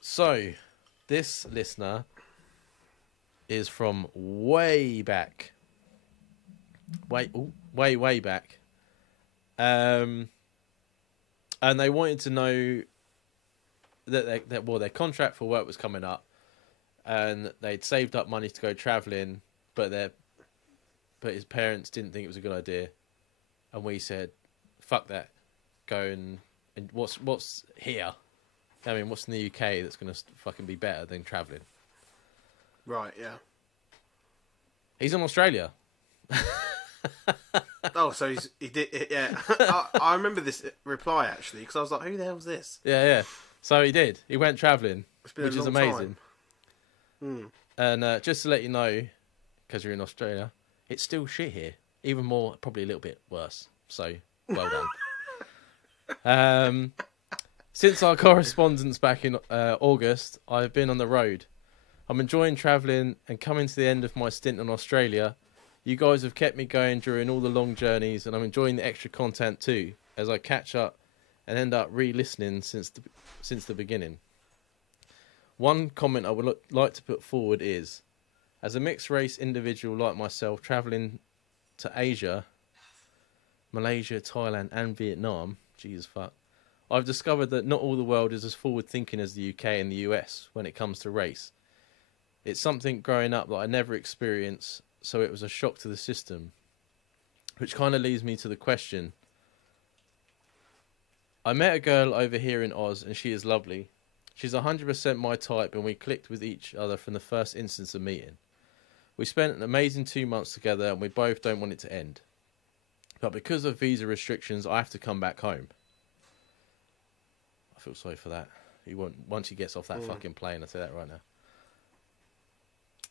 So, this listener is from way back. Way back. And they wanted to know that their contract for work was coming up, and they'd saved up money to go travelling, but his parents didn't think it was a good idea, and we said, "Fuck that, go and what's here? I mean, what's in the UK that's going to fucking be better than travelling?" Right, yeah. He's in Australia. Oh, so he did, yeah. I remember this reply, actually, because I was like, who the hell's this? Yeah. So he did. He went travelling, which is amazing. And just to let you know, because you're in Australia, it's still shit here. Even more, probably a little bit worse. So, well done. Since our correspondence back in August, I've been on the road. I'm enjoying travelling and coming to the end of my stint in Australia. You guys have kept me going during all the long journeys, and I'm enjoying the extra content too, as I catch up and end up re-listening since the beginning. One comment I would like to put forward is, as a mixed-race individual like myself travelling to Asia, Malaysia, Thailand and Vietnam, Jesus fuck, I've discovered that not all the world is as forward-thinking as the UK and the US when it comes to race. It's something growing up that I never experienced, so it was a shock to the system. Which kind of leads me to the question. I met a girl over here in Oz, and she is lovely. She's 100% my type, and we clicked with each other from the first instance of meeting. We spent an amazing 2 months together, and we both don't want it to end. But because of visa restrictions, I have to come back home. I feel sorry for that. He won't, once he gets off that fucking plane, I'll say that right now.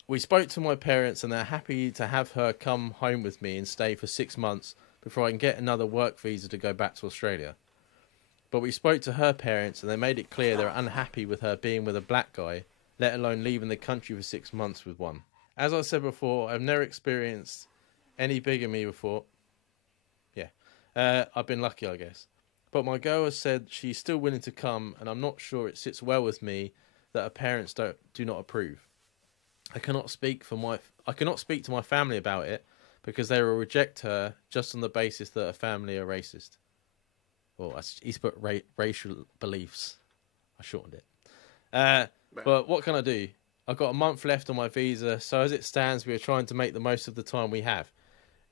We spoke to my parents, and they're happy to have her come home with me and stay for 6 months before I can get another work visa to go back to Australia. But we spoke to her parents, and they made it clear they're unhappy with her being with a black guy, let alone leaving the country for 6 months with one. As I said before, I've never experienced any bigamy before. Yeah, I've been lucky, I guess. But my girl has said she's still willing to come, and I'm not sure it sits well with me that her parents do not approve. I cannot speak to my family about it because they will reject her just on the basis that her family are racist. Or he's put racial beliefs. I shortened it. But what can I do? I've got a month left on my visa, so as it stands, we are trying to make the most of the time we have.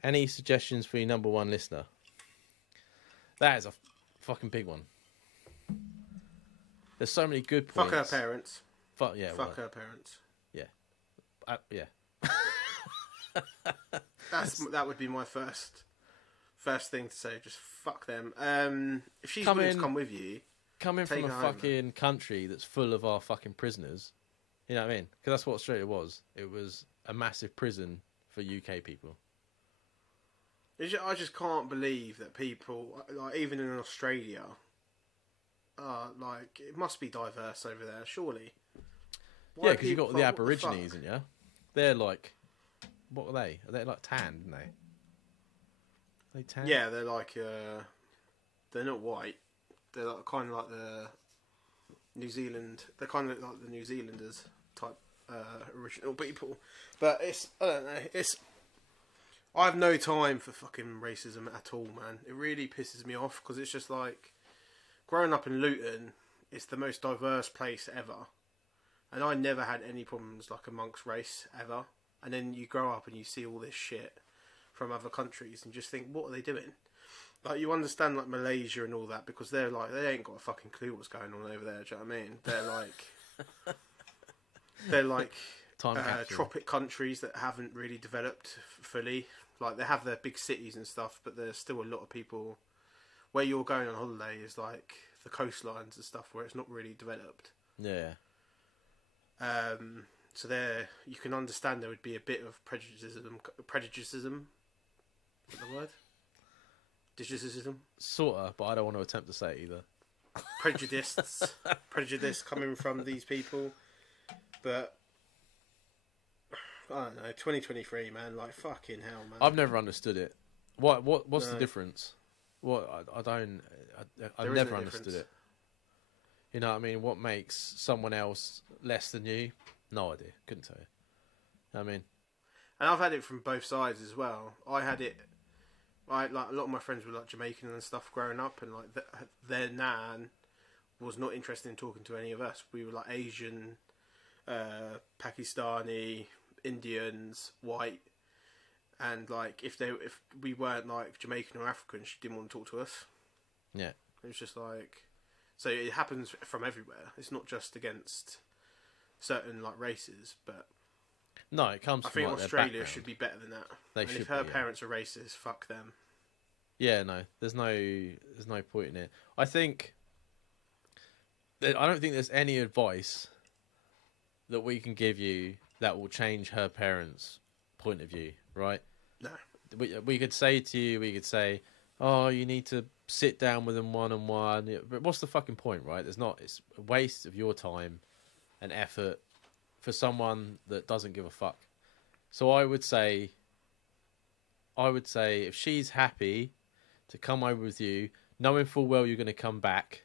Any suggestions for your number one listener? That is a fucking big one. There's so many good points. Fuck her parents. Fuck her parents. Yeah. That would be my first thing to say. Just fuck them. If she's willing to come with you, coming from a home, fucking country that's full of our fucking prisoners, you know what I mean? Because that's what Australia was. It was a massive prison for UK people. I just can't believe that people, like even in Australia, like it must be diverse over there, surely. Yeah, because you've got the Aborigines, and they're like, what are they? Are they like tan, aren't they? Are they tan? Yeah, they're like, they're not white. They're like, kind of like the New Zealand. They're kind of like the New Zealanders type original people. But I don't know. I have no time for fucking racism at all, man. It really pisses me off because it's just like, growing up in Luton, it's the most diverse place ever. And I never had any problems like amongst race ever. And then you grow up and you see all this shit from other countries and just think, what are they doing? Like, you understand like Malaysia and all that because they're like, they ain't got a fucking clue what's going on over there. Do you know what I mean? They're like tropic countries that haven't really developed fully. Like, they have their big cities and stuff, but there's still a lot of people. Where you're going on holiday is like the coastlines and stuff where it's not really developed. Yeah. So there, you can understand there would be a bit of prejudice. Is that the word? Digicism? Sorta, but I don't want to attempt to say it either. Prejudice coming from these people. But I don't know, 2023, man, like fucking hell, man. I've never understood it. What's the difference? What I don't, I've There isn't never a understood difference. it. You know what I mean? What makes someone else less than you? No idea. Couldn't tell you. I mean, And I've had it from both sides as well. I had it. Like a lot of my friends were like Jamaican and stuff growing up, and like their nan was not interested in talking to any of us. We were like Asian, Pakistani, Indians, white, and like if we weren't like Jamaican or African, she didn't want to talk to us. yeah. It was just like, so it happens from everywhere. It's not just against certain like races, but No, it comes I from think like, their Australia background. should be better than that. They And should if her be, yeah. parents are racist, fuck them. Yeah, no, there's no point in it. I think I don't think there's any advice that we can give you that will change her parents' point of view, right? No. We could say to you, we could say, oh, you need to sit down with them one-on-one. But what's the fucking point, right? It's a waste of your time and effort for someone that doesn't give a fuck. So I would say if she's happy to come over with you, knowing full well you're going to come back,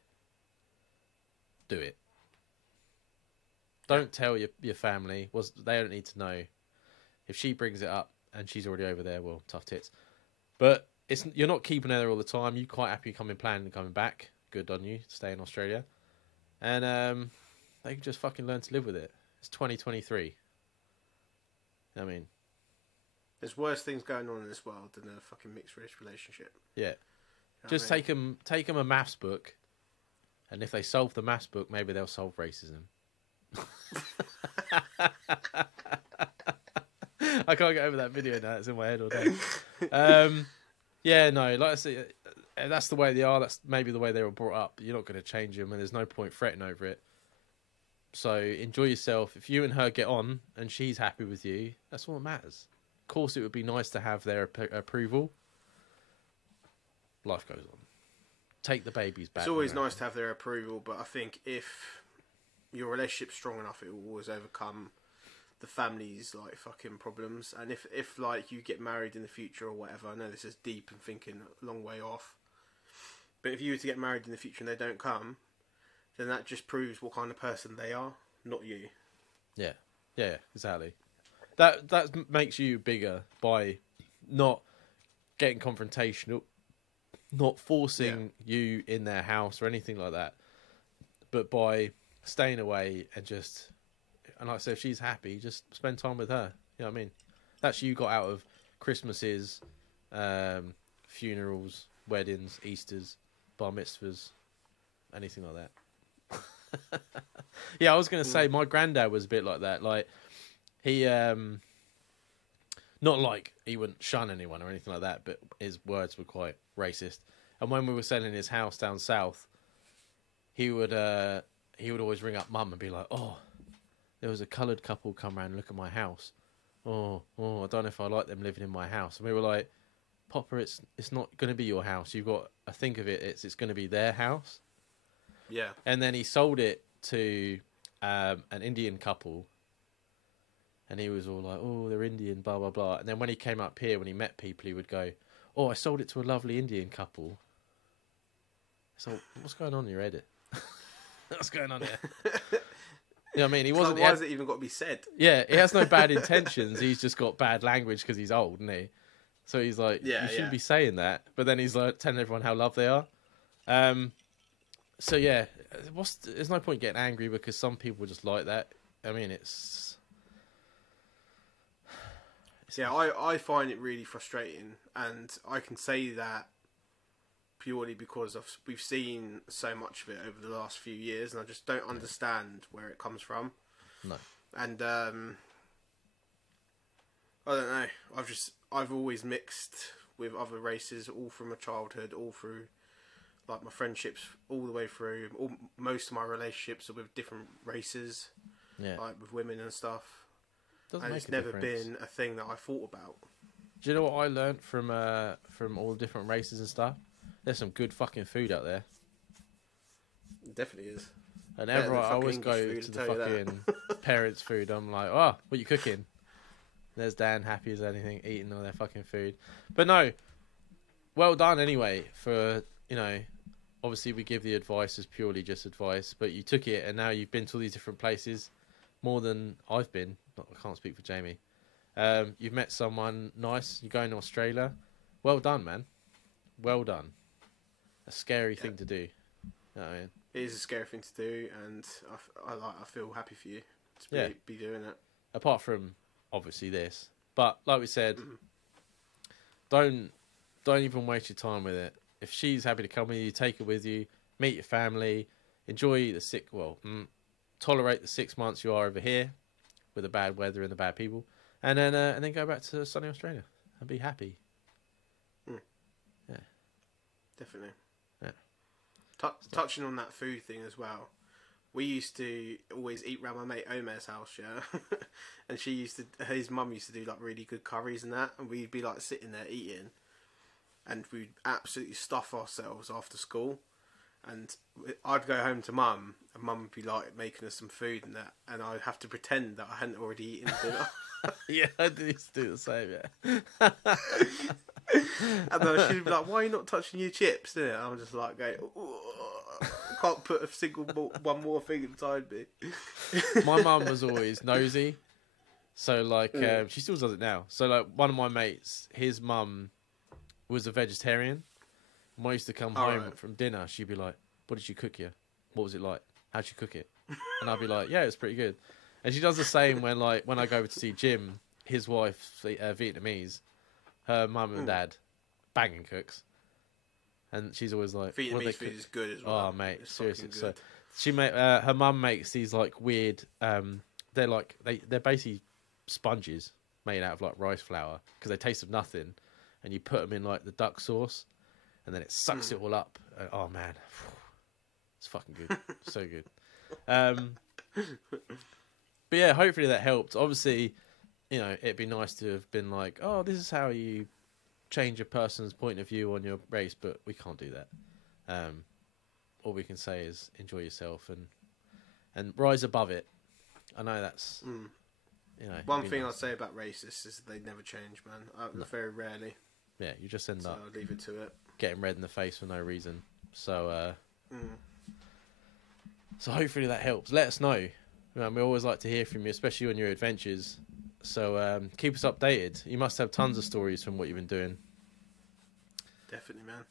do it. Don't tell your family. They don't need to know. If she brings it up and she's already over there, well, tough tits. But you're not keeping her there all the time. You're quite happy planning and coming back. Good on you. Stay in Australia. And they can just fucking learn to live with it. It's 2023. I mean, There's worse things going on in this world than a fucking mixed race relationship. yeah. You know Just what I mean? take them a maths book, and if they solve the maths book, maybe they'll solve racism. I can't get over that video now. It's in my head all day. Yeah, no, like I say, that's the way they are. That's maybe the way they were brought up. You're not going to change them, and there's no point fretting over it. So enjoy yourself. If you and her get on, and she's happy with you, that's all that matters. Of course, it would be nice to have their approval. Life goes on. Take the babies back. It's always nice to have their approval, but I think if your relationship's strong enough, it will always overcome the family's like fucking problems. And if like you get married in the future or whatever, I know this is deep and thinking a long way off, but if you were to get married in the future and they don't come, then that just proves what kind of person they are, not you. Yeah, exactly. That makes you bigger by not getting confrontational, not forcing you in their house or anything like that, but by staying away and like I said, if she's happy, just spend time with her. You know what I mean? That's you got out of Christmases, funerals, weddings, Easters, bar mitzvahs, anything like that. Yeah, I was going to say my granddad was a bit like that. Like he, not like he wouldn't shun anyone or anything like that, but his words were quite racist. And when we were selling his house down south, he would always ring up mum and be like, "Oh, there was a coloured couple come round and look at my house. Oh, I don't know if I like them living in my house." And we were like, "Popper, it's not going to be your house. You've got to think of it. It's going to be their house." Yeah. And then he sold it to an Indian couple. And he was all like, "Oh, they're Indian, blah, blah, blah." And then when he came up here, when he met people, he would go, "Oh, I sold it to a lovely Indian couple." So, what's going on in your head? What's going on here? You know what I mean? He wasn't. Why has it even got to be said? Yeah, he has no bad intentions. He's just got bad language because he's old, isn't he? So he's like, you shouldn't be saying that. But then he's like telling everyone how loved they are. So yeah, there's no point getting angry because some people just like that. I mean, Yeah, I find it really frustrating, and I can say that purely because we've seen so much of it over the last few years, and I just don't understand where it comes from. No. And I don't know. I've always mixed with other races, all from my childhood, all through like my friendships, all the way through. Most of my relationships are with different races, like with women and stuff. And it's never been a thing that I thought about. Do you know what I learnt from all the different races and stuff? There's some good fucking food out there. It definitely is. And I always go to the fucking parents' food. I'm like, "Oh, what you cooking?" There's Dan, happy as anything, eating all their fucking food. But no, well done anyway for, obviously we give the advice as purely just advice, but you took it and now you've been to all these different places more than I've been. I can't speak for Jamie. You've met someone nice. You're going to Australia. Well done, man. Well done. A scary thing to do. You know what I mean? It is a scary thing to do, and I feel happy for you to be doing it. Apart from obviously this, but like we said, don't even waste your time with it. If she's happy to come with you, take her with you. Meet your family. Enjoy tolerate the 6 months you are over here with the bad weather and the bad people, and then go back to sunny Australia and be happy. Yeah, definitely. Yeah. Touching on that food thing as well, we used to always eat round my mate Omer's house, yeah, and his mum used to do like really good curries and that, and we'd be like sitting there eating, and we'd absolutely stuff ourselves after school. And I'd go home to mum, and mum would be like making us some food and that, and I'd have to pretend that I hadn't already eaten dinner. Yeah, I used to do the same, yeah. And then she'd be like, "Why are you not touching your chips?" And I'm just like going, I can't put a single one more thing inside me. My mum was always nosy, so like she still does it now. So like one of my mates, his mum was a vegetarian. When I used to come home from dinner, she'd be like, "What did she cook you? What was it like? How'd she cook it?" And I'd be like, "Yeah, it's pretty good." And she does the same when I go over to see Jim, his wife's Vietnamese, her mum and dad, banging cooks, and she's always like, Vietnamese food is good as well. Oh mate, it's seriously. So she her mum makes these like weird, they're basically sponges made out of like rice flour because they taste of nothing, and you put them in like the duck sauce. And then it sucks it all up. Oh man, it's fucking good, so good. But yeah, hopefully that helped. Obviously, it'd be nice to have been like, oh, this is how you change a person's point of view on your race, but we can't do that. All we can say is enjoy yourself and rise above it. I know that's one thing I'd say about racists is they never change, man. Very rarely. Yeah, you just end up. I'll leave it to it. Getting red in the face for no reason. So, so hopefully that helps. Let us know. We always like to hear from you, especially on your adventures. So keep us updated. You must have tons of stories from what you've been doing. Definitely, man.